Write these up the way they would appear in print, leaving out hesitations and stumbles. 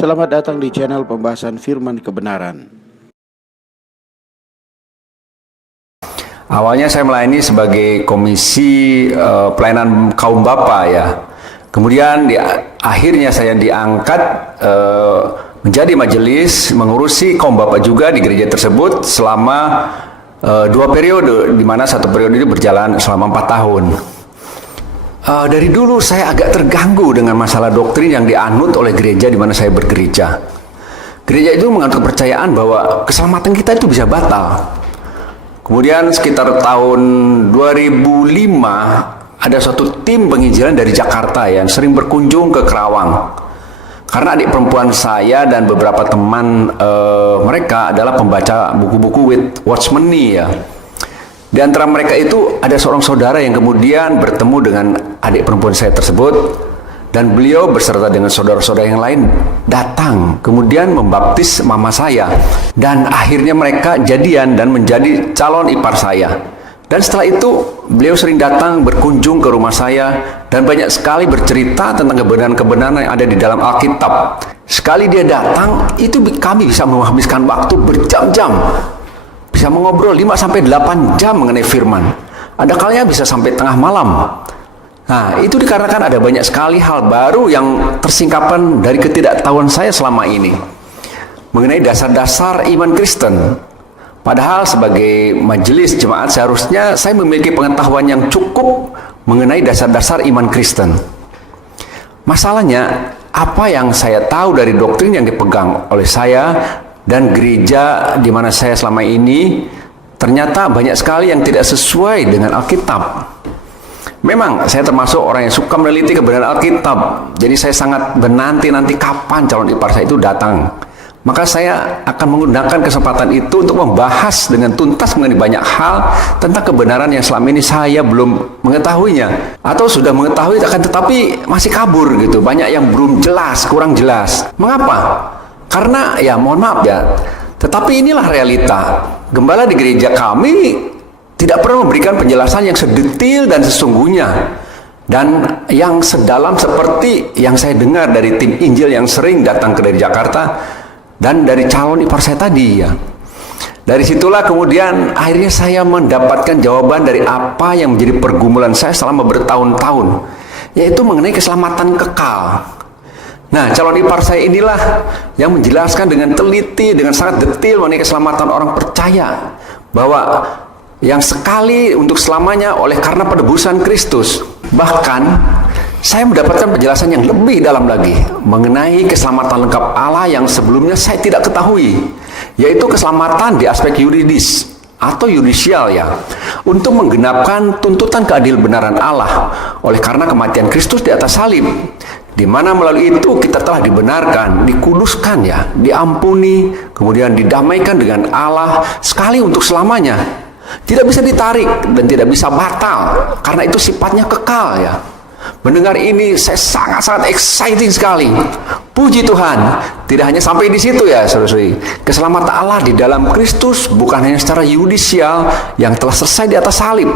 Selamat datang di channel pembahasan firman kebenaran. Awalnya saya melayani sebagai komisi pelayanan kaum bapa ya. Kemudian akhirnya saya diangkat menjadi majelis mengurusi kaum bapa juga di gereja tersebut selama 2 periode, di mana satu periode ini berjalan selama 4 tahun. Dari dulu saya agak terganggu dengan masalah doktrin yang dianut oleh gereja di mana saya bergereja. Gereja itu menganut kepercayaan bahwa keselamatan kita itu bisa batal. Kemudian sekitar tahun 2005 ada suatu tim penginjilan dari Jakarta yang sering berkunjung ke Kerawang. Karena adik perempuan saya dan beberapa teman mereka adalah pembaca buku-buku Watchmeni ya. Di antara mereka itu ada seorang saudara yang kemudian bertemu dengan adik perempuan saya tersebut, dan beliau beserta dengan saudara-saudara yang lain datang kemudian membaptis mama saya, dan akhirnya mereka jadian dan menjadi calon ipar saya. Dan setelah itu beliau sering datang berkunjung ke rumah saya dan banyak sekali bercerita tentang kebenaran-kebenaran yang ada di dalam Alkitab. Sekali dia datang itu kami bisa menghabiskan waktu berjam-jam, bisa mengobrol 5-8 jam mengenai firman. Ada kalanya bisa sampai tengah malam. Nah, itu dikarenakan ada banyak sekali hal baru yang tersingkapan dari ketidaktahuan saya selama ini mengenai dasar-dasar iman Kristen. Padahal sebagai majelis jemaat seharusnya saya memiliki pengetahuan yang cukup mengenai dasar-dasar iman Kristen. Masalahnya, apa yang saya tahu dari doktrin yang dipegang oleh saya dan gereja di mana saya selama ini ternyata banyak sekali yang tidak sesuai dengan Alkitab. Memang saya termasuk orang yang suka meneliti kebenaran Alkitab. Jadi saya sangat menanti-nanti kapan calon ipar saya itu datang. Maka saya akan menggunakan kesempatan itu untuk membahas dengan tuntas mengenai banyak hal tentang kebenaran yang selama ini saya belum mengetahuinya, atau sudah mengetahui akan tetapi masih kabur gitu. Banyak yang belum jelas, kurang jelas. Mengapa? Karena ya mohon maaf ya, tetapi inilah realita. Gembala di gereja kami tidak pernah memberikan penjelasan yang sedetil dan sesungguhnya dan yang sedalam seperti yang saya dengar dari tim Injil yang sering datang dari Jakarta dan dari calon ipar saya tadi ya. Dari situlah kemudian akhirnya saya mendapatkan jawaban dari apa yang menjadi pergumulan saya selama bertahun-tahun, yaitu mengenai keselamatan kekal. Nah, calon ipar saya inilah yang menjelaskan dengan teliti, dengan sangat detail mengenai keselamatan orang percaya, bahwa yang sekali untuk selamanya oleh karena penebusan Kristus. Bahkan saya mendapatkan penjelasan yang lebih dalam lagi mengenai keselamatan lengkap Allah yang sebelumnya saya tidak ketahui, yaitu keselamatan di aspek yuridis atau yudisial ya, untuk menggenapkan tuntutan keadilan Allah oleh karena kematian Kristus di atas salib, di mana melalui itu kita telah dibenarkan, dikuduskan ya, diampuni, kemudian didamaikan dengan Allah sekali untuk selamanya. Tidak bisa ditarik dan tidak bisa batal karena itu sifatnya kekal ya. Mendengar ini saya sangat-sangat exciting sekali. Puji Tuhan, tidak hanya sampai di situ ya saudara-saudari. Keselamatan Allah di dalam Kristus bukan hanya secara yudisial yang telah selesai di atas salib,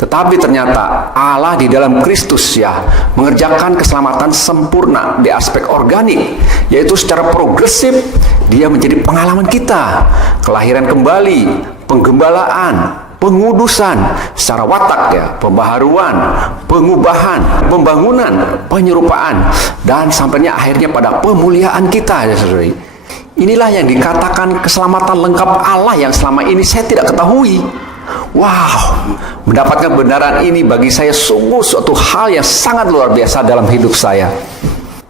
tetapi ternyata Allah di dalam Kristus ya mengerjakan keselamatan sempurna di aspek organik, yaitu secara progresif dia menjadi pengalaman kita, kelahiran kembali, penggembalaan, pengudusan secara watak ya, pembaharuan, pengubahan, pembangunan, penyerupaan, dan sampainya akhirnya pada pemuliaan kita ya saudari. Inilah yang dikatakan keselamatan lengkap Allah yang selama ini saya tidak ketahui. Wow, mendapatkan kebenaran ini bagi saya sungguh suatu hal yang sangat luar biasa dalam hidup saya.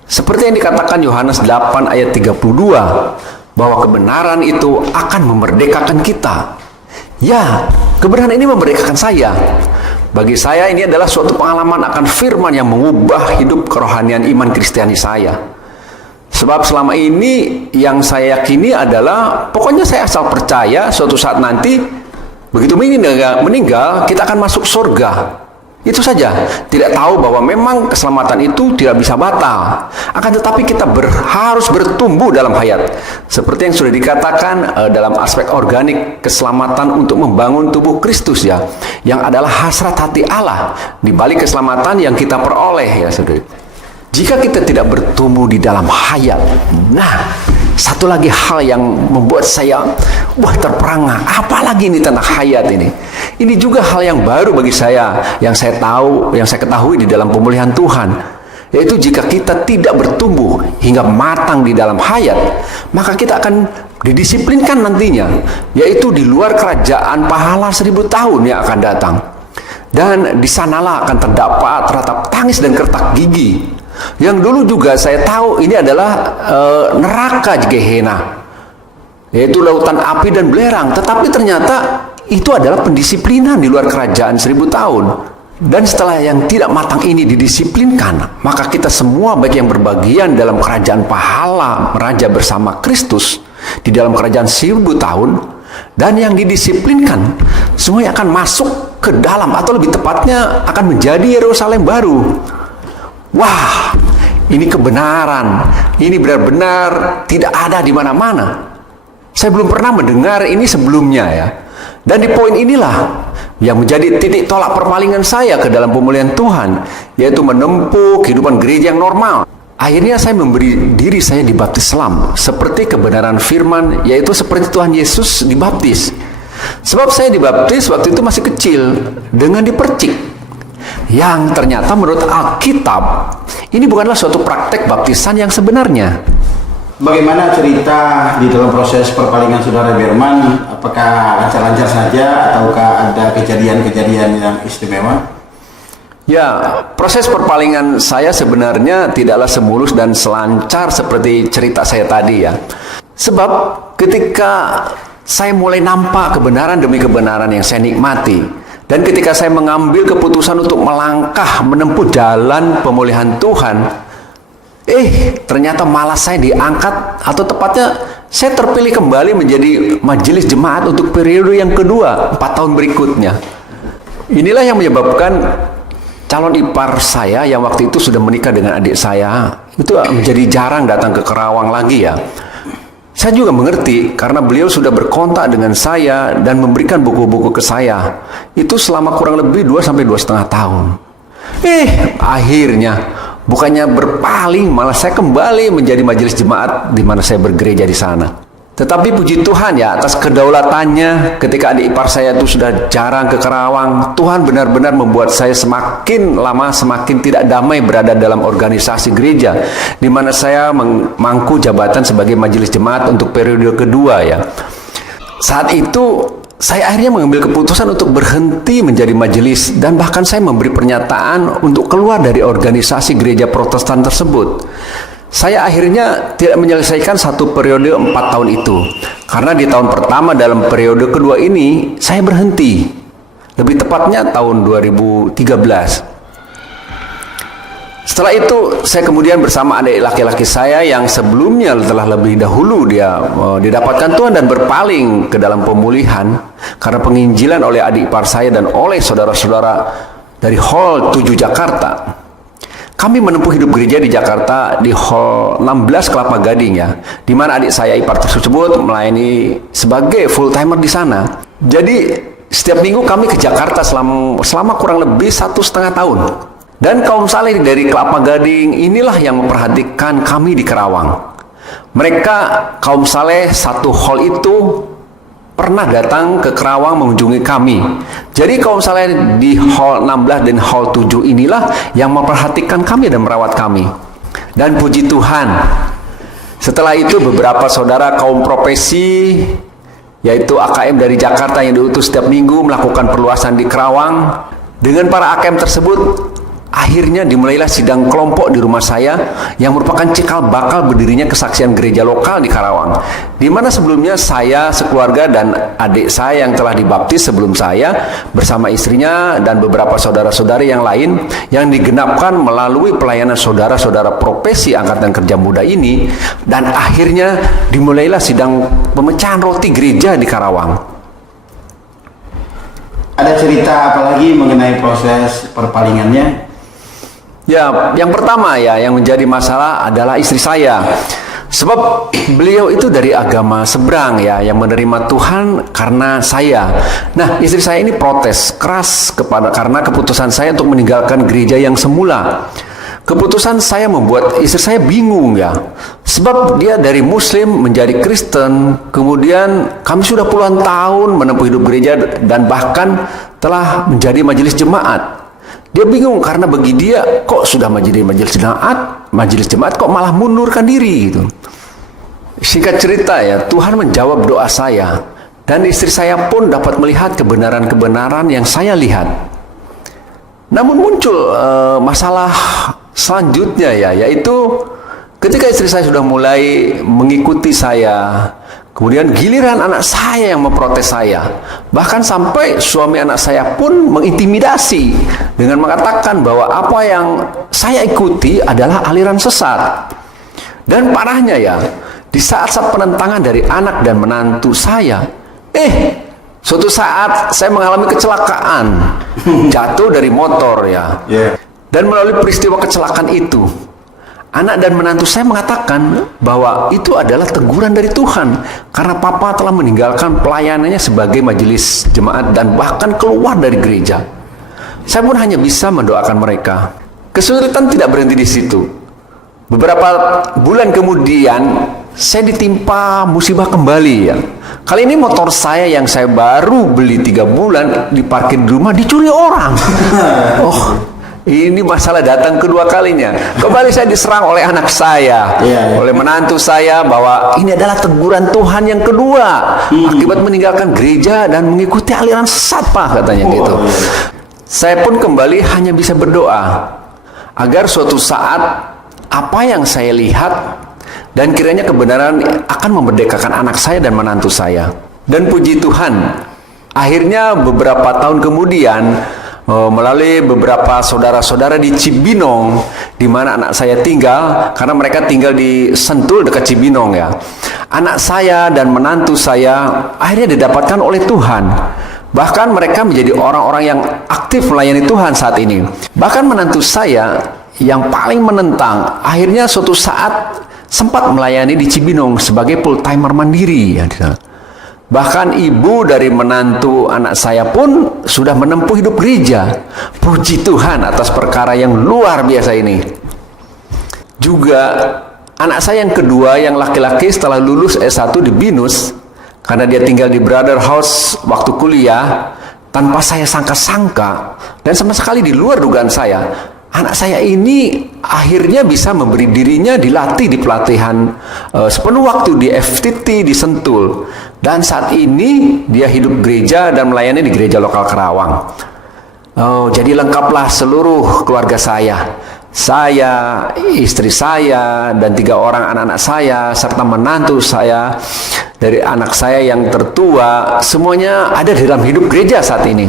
Seperti yang dikatakan Yohanes 8 ayat 32, bahwa kebenaran itu akan memerdekakan kita. Ya, kebenaran ini memerdekakan saya. Bagi saya ini adalah suatu pengalaman akan firman yang mengubah hidup kerohanian iman Kristiani saya. Sebab selama ini yang saya yakini adalah pokoknya saya asal percaya suatu saat nanti begitu meninggal kita akan masuk surga. Itu saja. Tidak tahu bahwa memang keselamatan itu tidak bisa batal. Akan tetapi kita harus bertumbuh dalam hayat. Seperti yang sudah dikatakan dalam aspek organik keselamatan untuk membangun tubuh Kristus ya, yang adalah hasrat hati Allah di balik keselamatan yang kita peroleh ya saudara. Jika kita tidak bertumbuh di dalam hayat, nah, satu lagi hal yang membuat saya terperangah, apalagi ini tentang hayat ini. Ini juga hal yang baru bagi saya, yang saya ketahui di dalam pemulihan Tuhan, yaitu jika kita tidak bertumbuh hingga matang di dalam hayat, maka kita akan didisiplinkan nantinya, yaitu di luar kerajaan pahala 1000 tahun yang akan datang. Dan di sanalah akan terdapat ratap tangis dan kertak gigi. Yang dulu juga saya tahu ini adalah neraka Gehenna, yaitu lautan api dan belerang. Tetapi ternyata itu adalah pendisiplinan di luar kerajaan 1000 tahun. Dan setelah yang tidak matang ini didisiplinkan, maka kita semua baik yang berbagian dalam kerajaan pahala meraja bersama Kristus di dalam kerajaan 1000 tahun, dan yang didisiplinkan semuanya akan masuk ke dalam, atau lebih tepatnya akan menjadi Yerusalem baru. Wah, ini kebenaran. Ini benar-benar tidak ada di mana-mana. Saya belum pernah mendengar ini sebelumnya ya. Dan di poin inilah yang menjadi titik tolak perpalingan saya ke dalam pemulihan Tuhan, yaitu menempuh kehidupan gereja yang normal. Akhirnya saya memberi diri saya dibaptis Islam, seperti kebenaran firman, yaitu seperti Tuhan Yesus dibaptis. Sebab saya dibaptis waktu itu masih kecil, dengan dipercik. Yang ternyata menurut Alkitab, ini bukanlah suatu praktek baptisan yang sebenarnya. Bagaimana cerita di dalam proses perpalingan saudara Berman? Apakah lancar-lancar saja ataukah ada kejadian-kejadian yang istimewa? Ya, proses perpalingan saya sebenarnya tidaklah semulus dan selancar seperti cerita saya tadi ya. Sebab ketika saya mulai nampak kebenaran demi kebenaran yang saya nikmati, dan ketika saya mengambil keputusan untuk melangkah menempuh jalan pemulihan Tuhan, ternyata malah saya diangkat, atau tepatnya saya terpilih kembali menjadi majelis jemaat untuk periode yang kedua 4 tahun berikutnya. Inilah yang menyebabkan calon ipar saya yang waktu itu sudah menikah dengan adik saya itu menjadi jarang datang ke Kerawang lagi ya. Saya juga mengerti karena beliau sudah berkontak dengan saya dan memberikan buku-buku ke saya. Itu selama kurang lebih 2-2,5 tahun. Akhirnya bukannya berpaling, malah saya kembali menjadi majelis jemaat di mana saya bergereja di sana. Tetapi puji Tuhan ya, atas kedaulatannya, ketika adik ipar saya itu sudah jarang ke Kerawang, Tuhan benar-benar membuat saya semakin lama semakin tidak damai berada dalam organisasi gereja, di mana saya memangku jabatan sebagai majelis jemaat untuk periode kedua ya. Saat itu saya akhirnya mengambil keputusan untuk berhenti menjadi majelis, dan bahkan saya memberi pernyataan untuk keluar dari organisasi gereja Protestan tersebut. Saya akhirnya tidak menyelesaikan satu periode 4 tahun itu, karena di tahun pertama dalam periode kedua ini saya berhenti, lebih tepatnya tahun 2013. Setelah itu saya kemudian bersama adik laki-laki saya yang sebelumnya telah lebih dahulu dia didapatkan Tuhan dan berpaling ke dalam pemulihan karena penginjilan oleh adik ipar saya dan oleh saudara-saudara dari Hall 7 Jakarta. Kami menempuh hidup gereja di Jakarta di Hall 16 Kelapa Gading ya, di mana adik saya ipar tersebut melayani sebagai full timer di sana. Jadi setiap minggu kami ke Jakarta selama kurang lebih 1,5 tahun. Dan kaum saleh dari Kelapa Gading inilah yang memperhatikan kami di Kerawang. Mereka kaum saleh satu hall itu pernah datang ke Kerawang mengunjungi kami. Jadi kaum saleh di Hall 16 dan Hall 7 inilah yang memperhatikan kami dan merawat kami. Dan puji Tuhan, setelah itu beberapa saudara kaum profesi, yaitu AKM dari Jakarta yang diutus setiap minggu melakukan perluasan di Kerawang. Dengan para AKM tersebut, akhirnya dimulailah sidang kelompok di rumah saya yang merupakan cikal bakal berdirinya kesaksian gereja lokal di Karawang, di mana sebelumnya saya sekeluarga dan adik saya yang telah dibaptis sebelum saya bersama istrinya dan beberapa saudara-saudari yang lain yang digenapkan melalui pelayanan saudara-saudara profesi angkatan kerja muda ini, dan akhirnya dimulailah sidang pemecahan roti gereja di Karawang. Ada cerita apalagi mengenai proses perpalingannya? Ya, yang pertama ya, yang menjadi masalah adalah istri saya. Sebab beliau itu dari agama seberang ya, yang menerima Tuhan karena saya. Nah, istri saya ini protes keras karena keputusan saya untuk meninggalkan gereja yang semula. Keputusan saya membuat istri saya bingung ya. Sebab dia dari Muslim menjadi Kristen, kemudian kami sudah puluhan tahun menempuh hidup gereja dan bahkan telah menjadi majelis jemaat. Dia bingung karena bagi dia kok sudah menjadi majelis jemaat kok malah mundurkan diri gitu. Singkat cerita ya, Tuhan menjawab doa saya dan istri saya pun dapat melihat kebenaran-kebenaran yang saya lihat. Namun muncul masalah selanjutnya ya, yaitu ketika istri saya sudah mulai mengikuti saya, kemudian giliran anak saya yang memprotes saya. Bahkan sampai suami anak saya pun mengintimidasi dengan mengatakan bahwa apa yang saya ikuti adalah aliran sesat. Dan parahnya ya, di saat-saat penentangan dari anak dan menantu saya, suatu saat saya mengalami kecelakaan, jatuh dari motor ya. Dan melalui peristiwa kecelakaan itu, anak dan menantu saya mengatakan bahwa itu adalah teguran dari Tuhan karena papa telah meninggalkan pelayanannya sebagai majelis jemaat dan bahkan keluar dari gereja. Saya pun hanya bisa mendoakan mereka. Kesulitan tidak berhenti di situ. Beberapa bulan kemudian saya ditimpa musibah kembali ya. Kali ini motor saya yang saya baru beli 3 bulan diparkir di rumah dicuri orang. Ini masalah datang kedua kalinya. Kembali saya diserang oleh anak saya, oleh menantu saya bahwa ini adalah teguran Tuhan yang kedua akibat meninggalkan gereja dan mengikuti aliran sesat, Pak, katanya gitu. Saya pun kembali hanya bisa berdoa agar suatu saat apa yang saya lihat dan kiranya kebenaran akan memerdekakan anak saya dan menantu saya. Dan puji Tuhan, akhirnya beberapa tahun kemudian melalui beberapa saudara-saudara di Cibinong, di mana anak saya tinggal, karena mereka tinggal di Sentul dekat Cibinong ya. Anak saya dan menantu saya akhirnya didapatkan oleh Tuhan. Bahkan mereka menjadi orang-orang yang aktif melayani Tuhan saat ini. Bahkan menantu saya yang paling menentang, akhirnya suatu saat sempat melayani di Cibinong sebagai full timer mandiri ya. Bahkan ibu dari menantu anak saya pun sudah menempuh hidup gereja. Puji Tuhan atas perkara yang luar biasa ini. Juga anak saya yang kedua yang laki-laki setelah lulus S1 di BINUS, karena dia tinggal di Brother House waktu kuliah, tanpa saya sangka-sangka dan sama sekali di luar dugaan saya, anak saya ini akhirnya bisa memberi dirinya dilatih di pelatihan sepenuh waktu di FTT di Sentul. Dan saat ini dia hidup gereja dan melayani di gereja lokal Kerawang. Jadi lengkaplah seluruh keluarga saya. Saya, istri saya, dan 3 orang anak-anak saya, serta menantu saya, dari anak saya yang tertua, semuanya ada di dalam hidup gereja saat ini.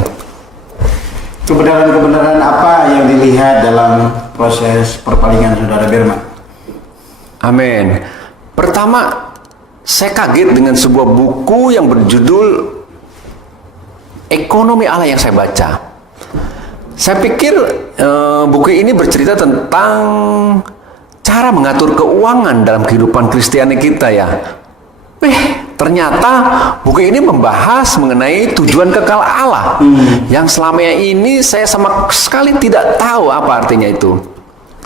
Kebenaran-kebenaran apa yang dilihat dalam proses perpalingan Saudara Berman? Amin. Pertama, saya kaget dengan sebuah buku yang berjudul Ekonomi Allah yang saya baca. Saya pikir buku ini bercerita tentang cara mengatur keuangan dalam kehidupan Kristiani kita ya. Ternyata buku ini membahas mengenai tujuan kekal Allah yang selama ini saya sama sekali tidak tahu apa artinya itu.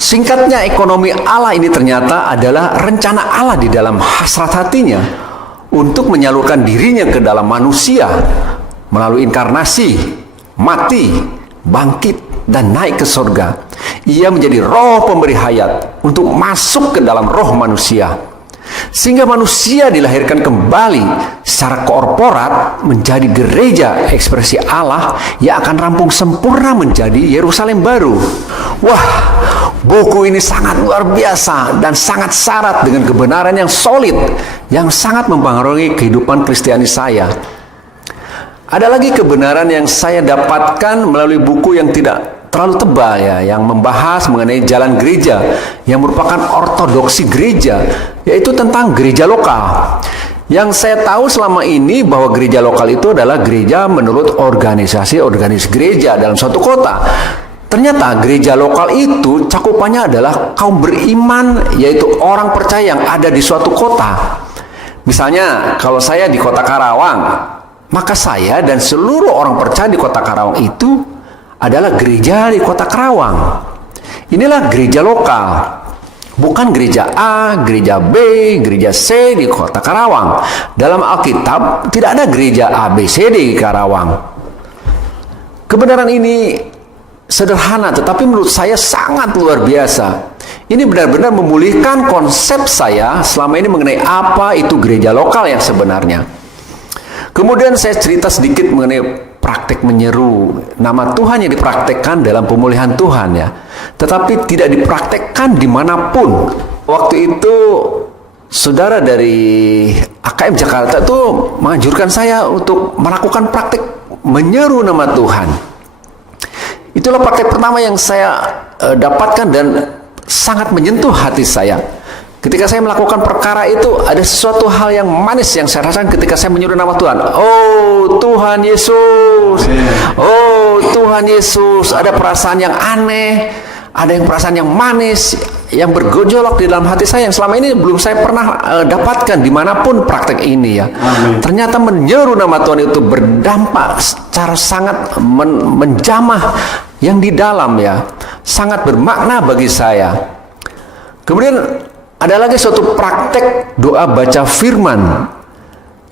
Singkatnya, ekonomi Allah ini ternyata adalah rencana Allah di dalam hasrat hatinya untuk menyalurkan dirinya ke dalam manusia melalui inkarnasi, mati, bangkit, dan naik ke surga. Ia menjadi roh pemberi hayat untuk masuk ke dalam roh manusia, sehingga manusia dilahirkan kembali secara korporat menjadi gereja ekspresi Allah yang akan rampung sempurna menjadi Yerusalem baru. Wah, buku ini sangat luar biasa dan sangat syarat dengan kebenaran yang solid yang sangat mempengaruhi kehidupan Kristiani saya. Ada lagi kebenaran yang saya dapatkan melalui buku yang tidak terlalu tebal ya, yang membahas mengenai jalan gereja yang merupakan ortodoksi gereja, yaitu tentang gereja lokal. Yang saya tahu selama ini bahwa gereja lokal itu adalah gereja menurut organisasi gereja dalam suatu kota. Ternyata gereja lokal itu cakupannya adalah kaum beriman, yaitu orang percaya yang ada di suatu kota. Misalnya kalau saya di kota Karawang, maka saya dan seluruh orang percaya di kota Karawang itu adalah gereja di kota Karawang. Inilah gereja lokal. Bukan gereja A, gereja B, gereja C di kota Karawang. Dalam Alkitab tidak ada gereja A, B, C, D di Karawang. Kebenaran ini sederhana, tetapi menurut saya sangat luar biasa. Ini benar-benar memulihkan konsep saya selama ini mengenai apa itu gereja lokal yang sebenarnya. Kemudian saya cerita sedikit mengenai praktek menyeru nama Tuhan yang dipraktekkan dalam pemulihan Tuhan ya, tetapi tidak dipraktekkan dimanapun. Waktu itu saudara dari AKM Jakarta itu menganjurkan saya untuk melakukan praktek menyeru nama Tuhan. Itulah praktek pertama yang saya dapatkan dan sangat menyentuh hati saya. Ketika saya melakukan perkara itu, ada sesuatu hal yang manis yang saya rasakan ketika saya menyuruh nama Tuhan. Oh Tuhan Yesus, oh Tuhan Yesus. Ada perasaan yang aneh, ada yang perasaan yang manis, yang bergejolak di dalam hati saya yang selama ini belum saya pernah dapatkan dimanapun praktek ini ya. Amin. Ternyata menyeru nama Tuhan itu berdampak secara sangat menjamah yang di dalam ya, sangat bermakna bagi saya. Kemudian ada lagi suatu praktek doa baca firman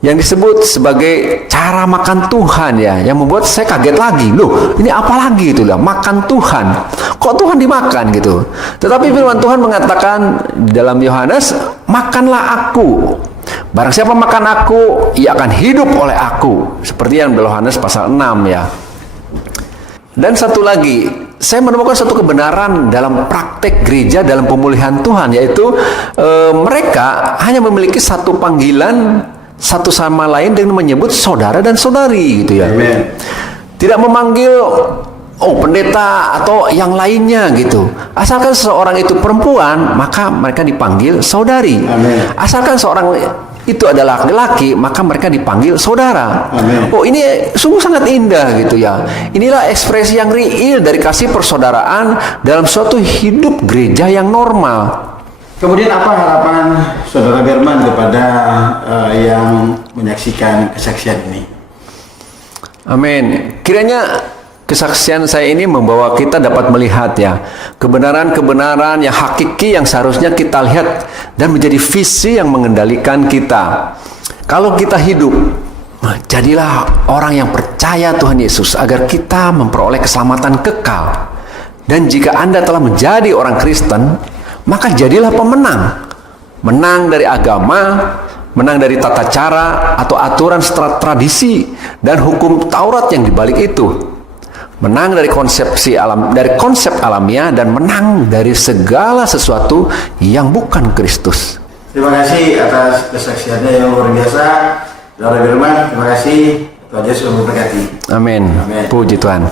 yang disebut sebagai cara makan Tuhan ya, yang membuat saya kaget lagi. Loh, ini apa lagi itu lah, makan Tuhan. Kok Tuhan dimakan gitu? Tetapi firman Tuhan mengatakan dalam Yohanes, makanlah aku. Barang siapa makan aku, ia akan hidup oleh aku. Seperti yang dalam Yohanes pasal 6 ya. Dan satu lagi, saya menemukan satu kebenaran dalam praktek gereja dalam pemulihan Tuhan, yaitu mereka hanya memiliki satu panggilan satu sama lain dengan menyebut saudara dan saudari gitu ya. Amen. Tidak memanggil pendeta atau yang lainnya gitu. Asalkan seseorang itu perempuan, maka mereka dipanggil saudari. Amen. Asalkan seorang itu adalah laki-laki, maka mereka dipanggil saudara. Amen. Oh, ini sungguh sangat indah gitu ya. Inilah ekspresi yang real dari kasih persaudaraan dalam suatu hidup gereja yang normal. Kemudian apa harapan Saudara Berman kepada yang menyaksikan kesaksian ini? Amin. Kiranya kesaksian saya ini membawa kita dapat melihat ya kebenaran-kebenaran yang hakiki yang seharusnya kita lihat dan menjadi visi yang mengendalikan kita. Kalau kita hidup, jadilah orang yang percaya Tuhan Yesus agar kita memperoleh keselamatan kekal. Dan jika Anda telah menjadi orang Kristen, maka jadilah pemenang. Menang dari agama, menang dari tata cara atau aturan tradisi dan hukum Taurat yang dibalik itu. Menang dari konsep alamiah dan menang dari segala sesuatu yang bukan Kristus. Terima kasih atas kesaksiannya yang luar biasa, Saudara Berman. Terima kasih. Tuhan Yesus memberkati. Amin. Amin. Puji Tuhan.